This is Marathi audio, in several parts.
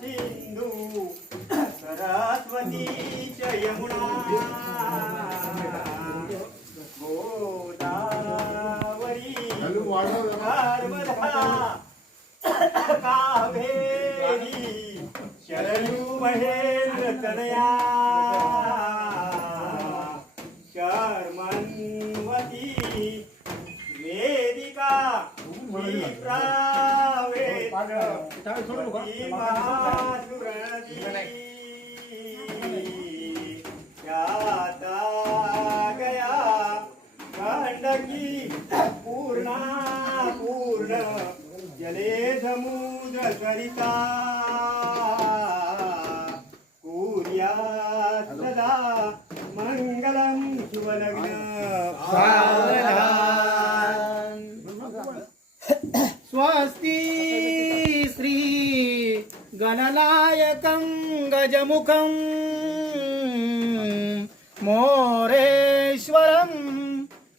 सिंधू सरस्वती च यमुना गोदावरी हॅलो, वाढव जरा. नर्मदा कावेरी शरणू महेंद्र तनया विप्रावेत्र महासुरणदी गया पूर्णा पूर्ण जले समुद्र करिता कुर्या सदा मंगलम शुभलग्न గణనాయకం గజముఖం మోరేశ్వరం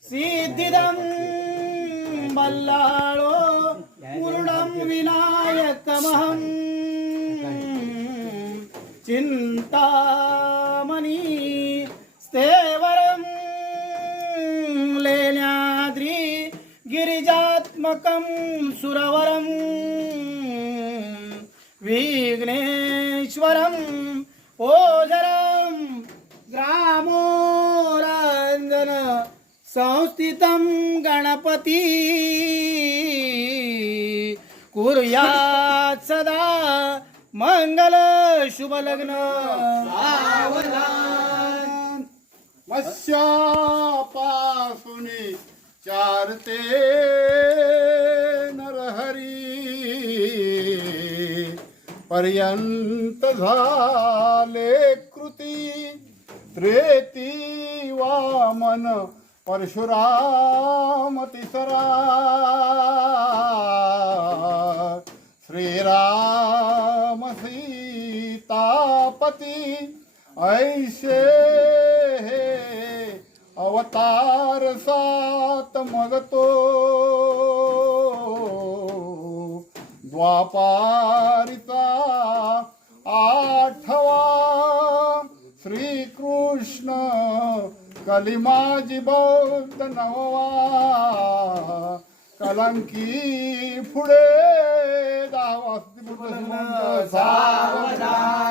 సిద్ధిదం బల్లాళో మురుడం వినాయకమహం చింతామణి స్థేవరం లేనాద్రి గిరిజాత్మకం సురవరం विघ्नेश्वरं ओजरं ग्रामोरञ्जन संस्थितं गणपती। कुर्यात् सदा मंगल शुभ लग्न मत्स्यापासून चारते। पर्यंत झाले कृती. त्रेती वामन परशुराम तिसरा. श्रीराम सीतापती ऐसे हे अवतार सात मगतो. द्वापा श्रीकृष्ण कलिमाजी बौद्ध नववा. कलंकी पुढे दावा. सावधान.